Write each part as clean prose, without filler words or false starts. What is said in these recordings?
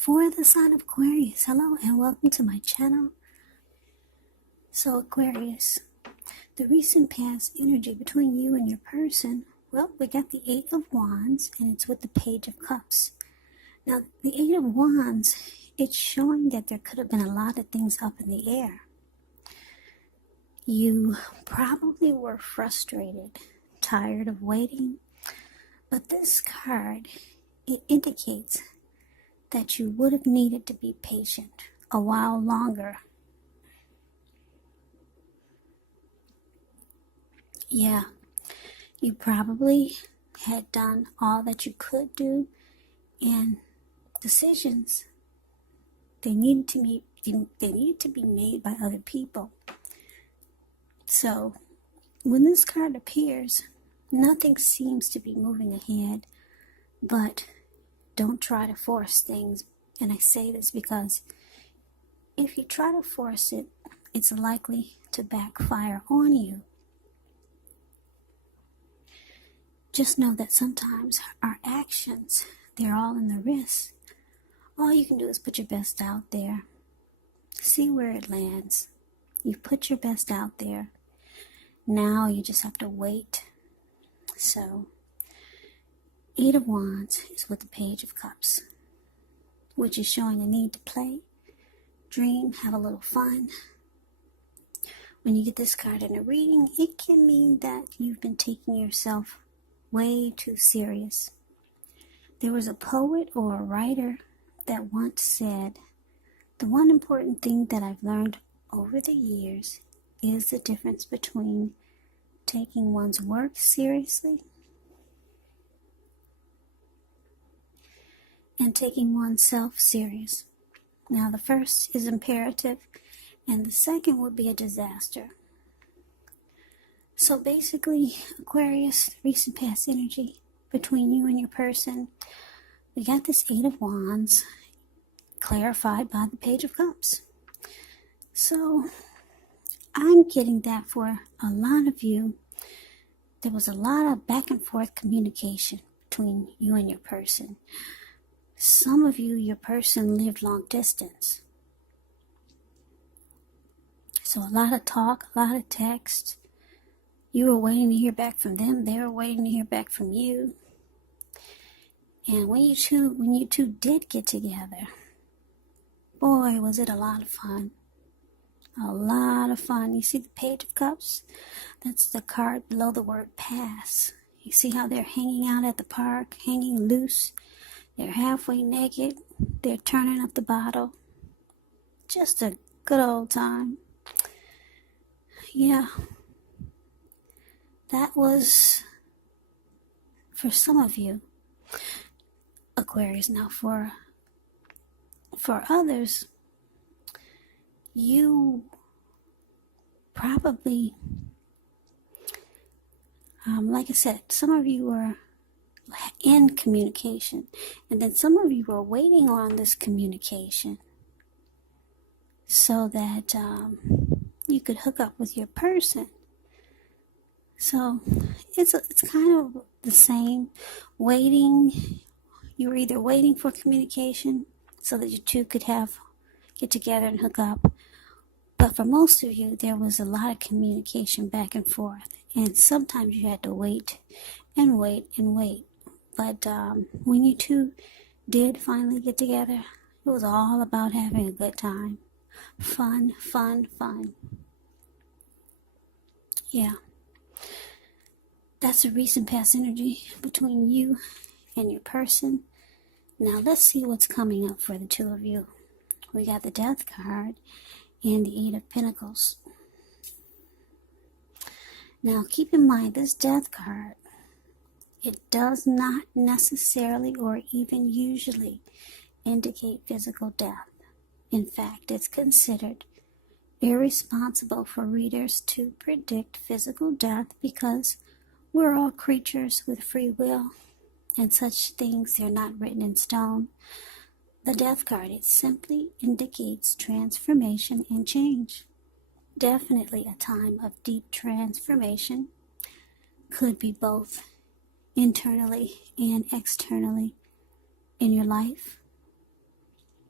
For the sign of Aquarius, hello and welcome to my channel. So Aquarius, the recent past energy between you and your person, well, we got the Eight of Wands and it's with the Page of Cups. Now, the Eight of Wands, it's showing that there could have been a lot of things up in the air. You probably were frustrated, tired of waiting, but this card, it indicates that you would have needed to be patient a while longer. Yeah, you probably had done all that you could do, and decisions, they needed to be made by other people. So when this card appears, nothing seems to be moving ahead, but don't try to force things. And I say this because if you try to force it, it's likely to backfire on you. Just know that sometimes our actions, they're all in the wrist. All you can do is put your best out there. See where it lands. You've put your best out there. Now you just have to wait. So, Eight of Wands is with the Page of Cups, which is showing a need to play, dream, have a little fun. When you get this card in a reading, it can mean that you've been taking yourself way too serious. There was a poet or a writer that once said, "The one important thing that I've learned over the years is the difference between taking one's work seriously and taking oneself serious." Now, the first is imperative, and the second would be a disaster. So basically, Aquarius, recent past energy between you and your person, we got this Eight of Wands clarified by the Page of Cups. So I'm getting that for a lot of you, there was a lot of back and forth communication between you and your person. Some of you, your person lived long distance. So a lot of talk, a lot of text. You were waiting to hear back from them. They were waiting to hear back from you. And when you two did get together, boy, was it a lot of fun. A lot of fun. You see the Page of Cups? That's the card below the word pass. You see how they're hanging out at the park, hanging loose. They're halfway naked. They're turning up the bottle. Just a good old time. Yeah. That was for some of you, Aquarius. Now for others, you probably, like I said, some of you were in communication, and then some of you were waiting on this communication so that you could hook up with your person. So it's kind of the same. Waiting, you were either waiting for communication so that you two could get together and hook up. But for most of you, there was a lot of communication back and forth. And sometimes you had to wait and wait and wait. But when you two did finally get together, it was all about having a good time. Fun, fun, fun. Yeah. That's a recent past energy between you and your person. Now let's see what's coming up for the two of you. We got the Death card and the Eight of Pentacles. Now keep in mind, this Death card, it does not necessarily or even usually indicate physical death. In fact, it's considered irresponsible for readers to predict physical death because we're all creatures with free will, and such things, they're not written in stone. The Death card, it simply indicates transformation and change. Definitely a time of deep transformation. Could be both internally and externally in your life.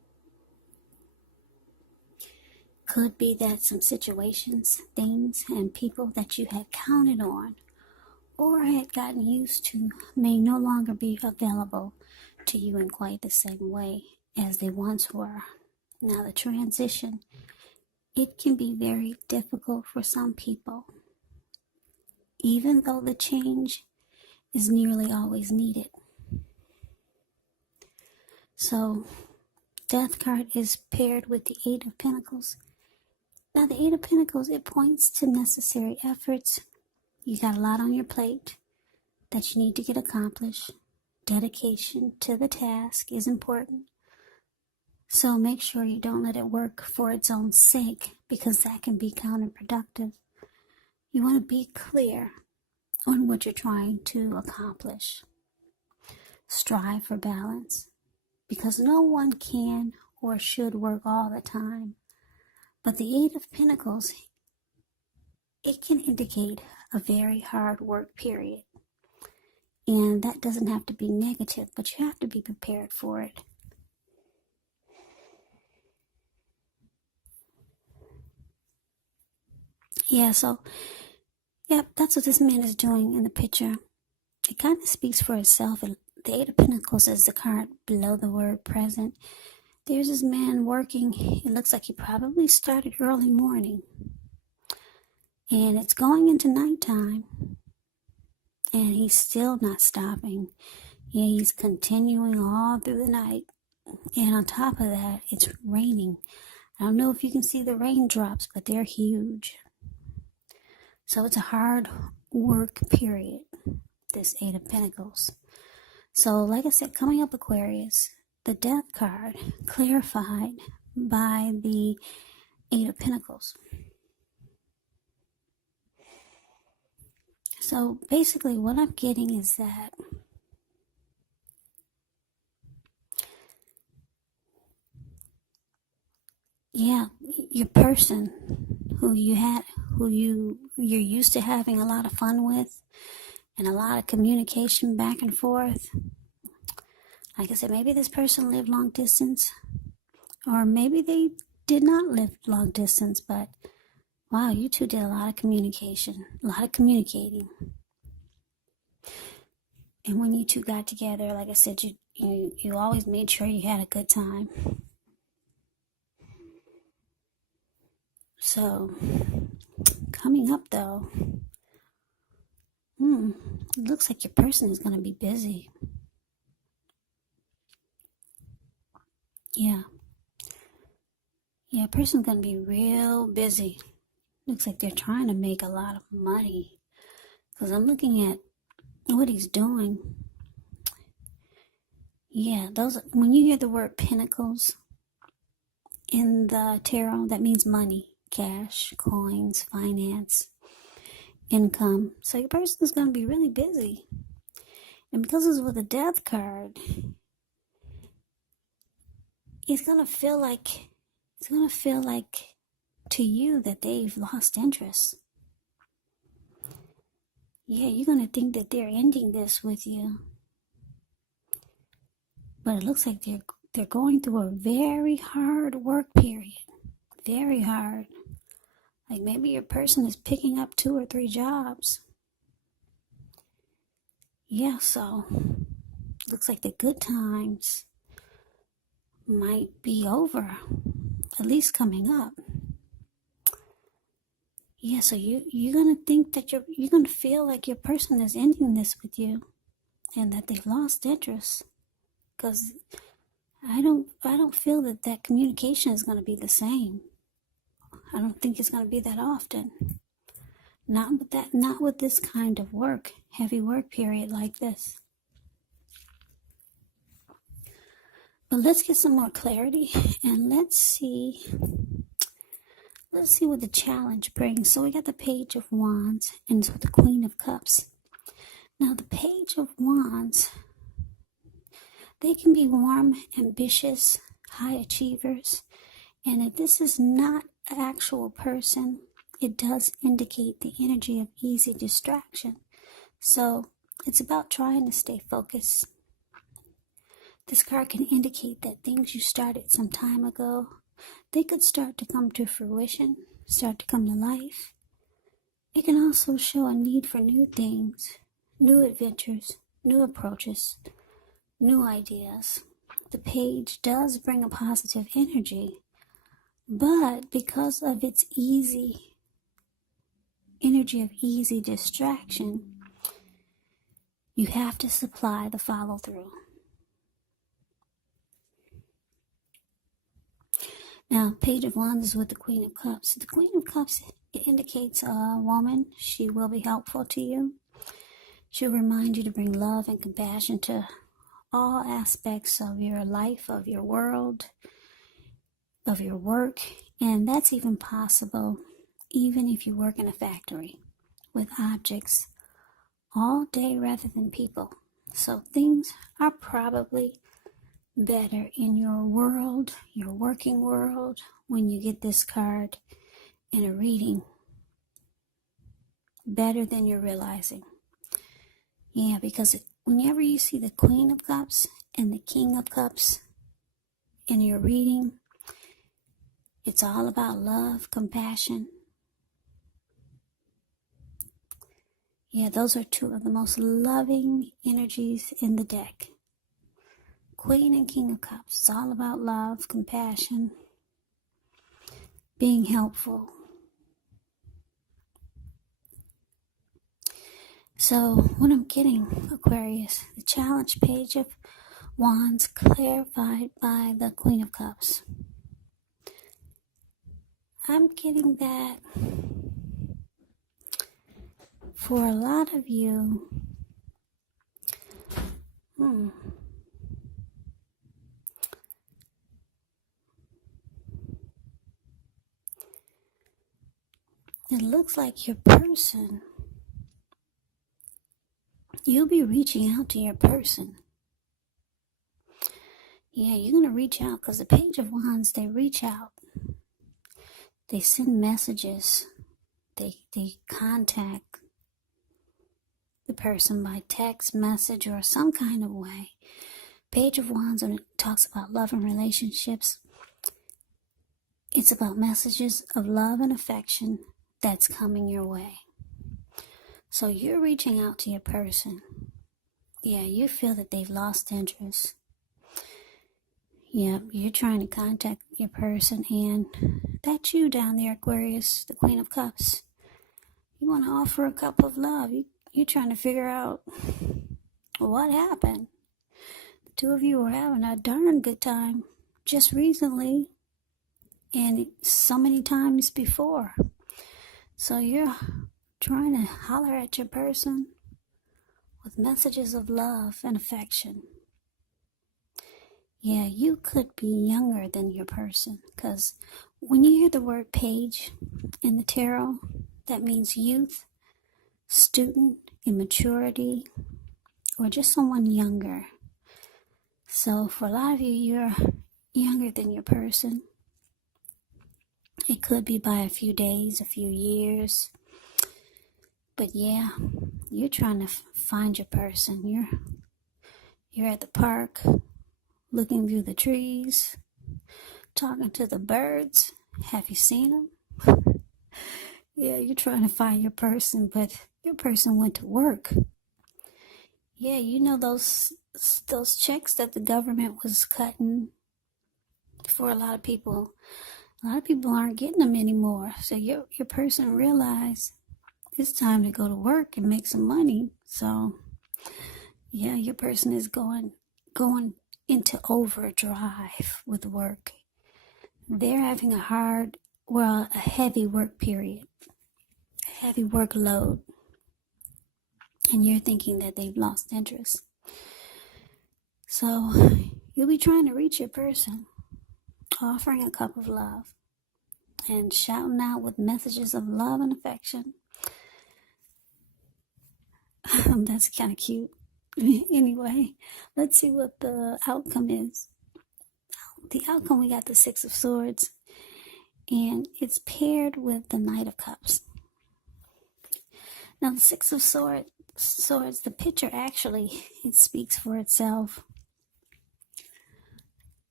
Could be that some situations, things, and people that you had counted on or had gotten used to may no longer be available to you in quite the same way as they once were. Now, the transition, it can be very difficult for some people, even though the change is nearly always needed. So, Death card is paired with the Eight of Pentacles. Now, the Eight of Pentacles, it points to necessary efforts. You got a lot on your plate that you need to get accomplished. Dedication to the task is important. So make sure you don't let it work for its own sake, because that can be counterproductive. You want to be clear on what you're trying to accomplish. Strive for balance, because no one can or should work all the time. But the Eight of Pentacles, it can indicate a very hard work period. And that doesn't have to be negative, but you have to be prepared for it. Yeah, that's what this man is doing in the picture. It kind of speaks for itself. The Eight of Pentacles is the card below the word present. There's this man working. It looks like he probably started early morning. And it's going into nighttime. And he's still not stopping. Yeah, he's continuing all through the night. And on top of that, it's raining. I don't know if you can see the raindrops, but they're huge. So it's a hard work period, this Eight of Pentacles. So like I said, coming up, Aquarius, the Death card clarified by the Eight of Pentacles. So basically what I'm getting is that your person who you're used to having a lot of fun with and a lot of communication back and forth. Like I said, maybe this person lived long distance, or maybe they did not live long distance, but wow, you two did a lot of communication, a lot of communicating. And when you two got together, like I said, you always made sure you had a good time. So, coming up though, it looks like your person is going to be busy. Yeah, a person's going to be real busy. Looks like they're trying to make a lot of money. Because I'm looking at what he's doing. Yeah, when you hear the word pentacles in the tarot, that means money, cash, coins, finance, income. So your person is going to be really busy. And because it's with a Death card, it's going to feel like to you that they've lost interest. Yeah, you're going to think that they're ending this with you. But it looks like they're going through a very hard work period. Very hard. Like maybe your person is picking up 2 or 3 jobs. Yeah, so looks like the good times might be over. At least coming up. Yeah, so you're going to think that you're going to feel like your person is ending this with you and that they've lost interest. Because I don't feel that communication is going to be the same. I don't think it's going to be that often. Not with this kind of work, heavy work period like this. But let's get some more clarity and let's see what the challenge brings. So we got the Page of Wands and so the Queen of Cups. Now the Page of Wands, they can be warm, ambitious, high achievers. And if this is not an actual person, it does indicate the energy of easy distraction. So it's about trying to stay focused. This card can indicate that things you started some time ago they could start to come to fruition, start to come to life. It can also show a need for new things, new adventures, new approaches, new ideas. The page does bring a positive energy, but because of its energy of easy distraction, you have to supply the follow through. Now, Page of Wands is with the Queen of Cups. The Queen of Cups, it indicates a woman. She will be helpful to you. She'll remind you to bring love and compassion to all aspects of your life, of your world, of your work. And that's even possible even if you work in a factory with objects all day rather than people. So things are probably better in your world, your working world, when you get this card in a reading. Better than you're realizing. Yeah, because whenever you see the Queen of Cups and the King of Cups in your reading, it's all about love, compassion. Yeah, those are two of the most loving energies in the deck. Queen and King of Cups. It's all about love, compassion, being helpful. So what I'm getting, Aquarius, the challenge Page of Wands clarified by the Queen of Cups. I'm getting that for a lot of you, it looks like your person, you'll be reaching out to your person. Yeah, you're going to reach out because the Page of Wands, they reach out. They send messages. They contact the person by text, message, or some kind of way. Page of Wands, when it talks about love and relationships, it's about messages of love and affection that's coming your way. So you're reaching out to your person. Yeah, you feel that they've lost interest. Yeah, you're trying to contact your person, and that's you down there, Aquarius, the Queen of Cups. You want to offer a cup of love. You're trying to figure out what happened. The two of you were having a darn good time just recently and so many times before. So you're trying to holler at your person with messages of love and affection. Yeah, you could be younger than your person, because when you hear the word page in the tarot, that means youth, student, immaturity, or just someone younger. So for a lot of you, you're younger than your person. It could be by a few days, a few years. But yeah, you're trying to find your person. You're at the park, looking through the trees, talking to the birds. Have you seen them? Yeah, you're trying to find your person, but your person went to work. Yeah, you know those checks that the government was cutting for a lot of people. A lot of people aren't getting them anymore. So your person realized it's time to go to work and make some money. So yeah, your person is going into overdrive with work. They're having a heavy work period, a heavy workload. And you're thinking that they've lost interest. So you'll be trying to reach your person, offering a cup of love and shouting out with messages of love and affection. That's kind of cute. Anyway, let's see what the outcome is. The outcome, we got the Six of Swords, and it's paired with the Knight of Cups. Now, the Six of Swords, the picture actually, it speaks for itself.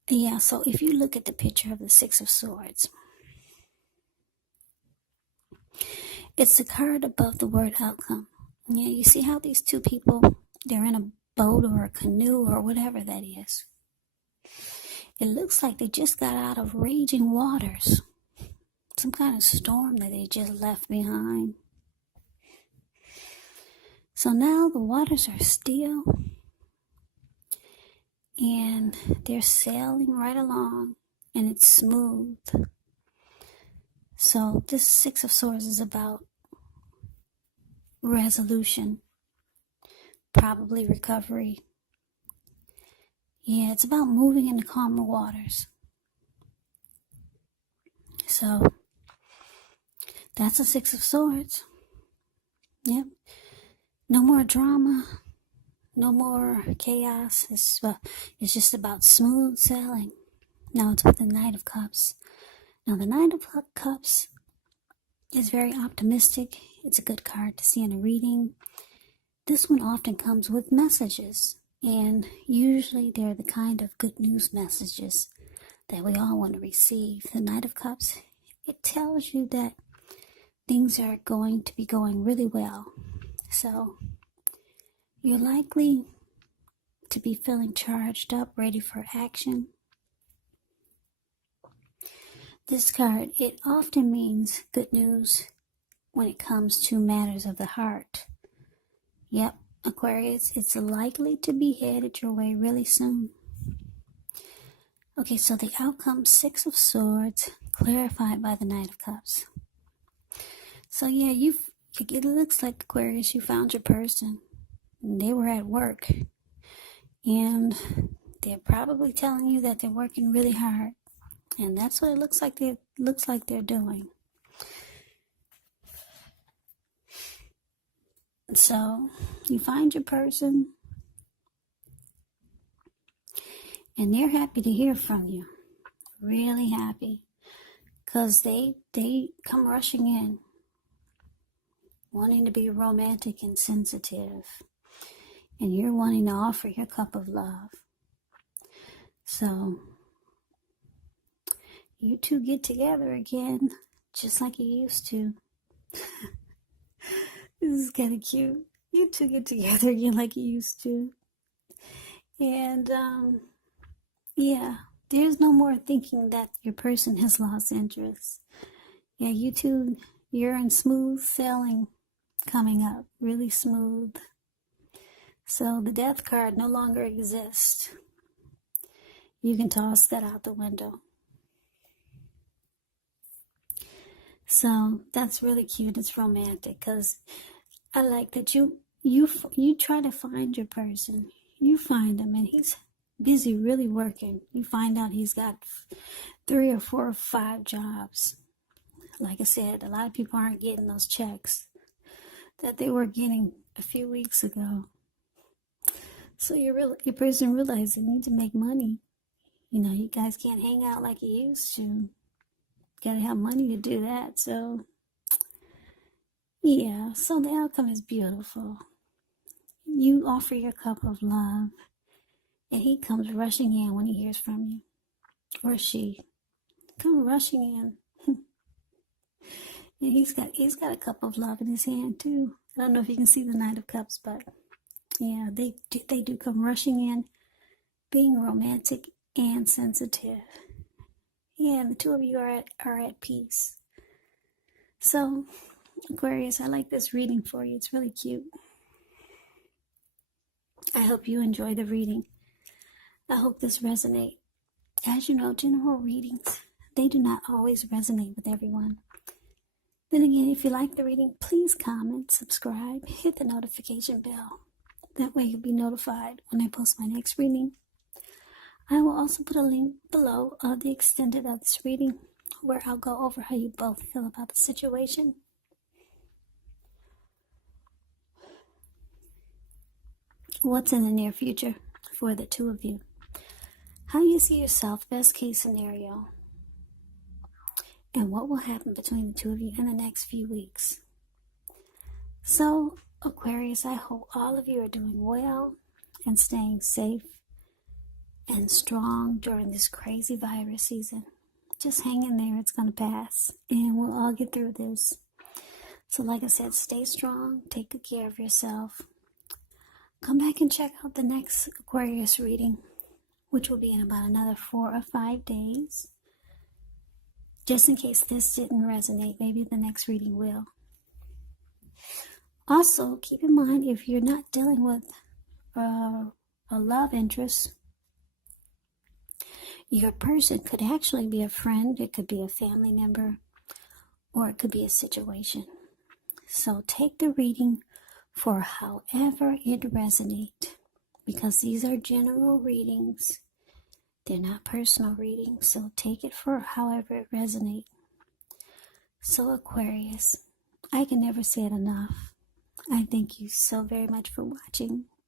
Yeah, so if you look at the picture of the Six of Swords, it's the card above the word outcome. Yeah, you see how these two people, they're in a boat or a canoe or whatever that is. It looks like they just got out of raging waters. Some kind of storm that they just left behind. So now the waters are still and they're sailing right along and it's smooth. So this Six of Swords is about resolution, probably recovery. Yeah, it's about moving into calmer waters. So that's a Six of Swords. Yep. No more drama. No more chaos. It's just about smooth sailing. Now it's with the Knight of Cups. Now the Knight of Cups is very optimistic. It's a good card to see in a reading. This one often comes with messages. And usually they're the kind of good news messages that we all want to receive. The Knight of Cups, it tells you that things are going to be going really well. So you're likely to be feeling charged up, ready for action. This card, it often means good news when it comes to matters of the heart. Yep, Aquarius, it's likely to be headed your way really soon. Okay, so the outcome, Six of Swords, clarified by the Knight of Cups. So yeah, it looks like, Aquarius, you found your person. They were at work. And they're probably telling you that they're working really hard. And that's what it looks like they're doing. So you find your person. And they're happy to hear from you. Really happy. Because they come rushing in. Wanting to be romantic and sensitive. And you're wanting to offer your cup of love. So you two get together again, just like you used to. This is kind of cute. You two get together again like you used to. And, yeah, there's no more thinking that your person has lost interest. Yeah, you two, you're in smooth sailing coming up, really smooth. So the Death card no longer exists. You can toss that out the window. So that's really cute. It's romantic because I like that you try to find your person. You find him and he's busy really working. You find out he's got 3 or 4 or 5 jobs. Like I said, a lot of people aren't getting those checks that they were getting a few weeks ago. So your person realizes they need to make money. You know, you guys can't hang out like you used to. Gotta have money to do that. So yeah, so the outcome is beautiful. You offer your cup of love, and he comes rushing in when he hears from you, or she come rushing in. And he's got a cup of love in his hand too. I don't know if you can see the Knight of Cups, but yeah, they do come rushing in, being romantic and sensitive. Yeah, and the two of you are at peace. So, Aquarius, I like this reading for you. It's really cute. I hope you enjoy the reading. I hope this resonates. As you know, general readings, they do not always resonate with everyone. Then again, if you like the reading, please comment, subscribe, hit the notification bell. That way you'll be notified when I post my next reading. I will also put a link below of the extended of this reading where I'll go over how you both feel about the situation. What's in the near future for the two of you? How you see yourself, best case scenario. And what will happen between the two of you in the next few weeks. So, Aquarius, I hope all of you are doing well and staying safe and strong during this crazy virus season. Just hang in there. It's going to pass. And we'll all get through this. So like I said, stay strong. Take good care of yourself. Come back and check out the next Aquarius reading, which will be in about another 4 or 5 days. Just in case this didn't resonate, maybe the next reading will. Also, keep in mind, if you're not dealing with a love interest, your person could actually be a friend, it could be a family member, or it could be a situation. So take the reading for however it resonates, because these are general readings. They're not personal readings, so take it for however it resonates. So Aquarius, I can never say it enough. I thank you so very much for watching.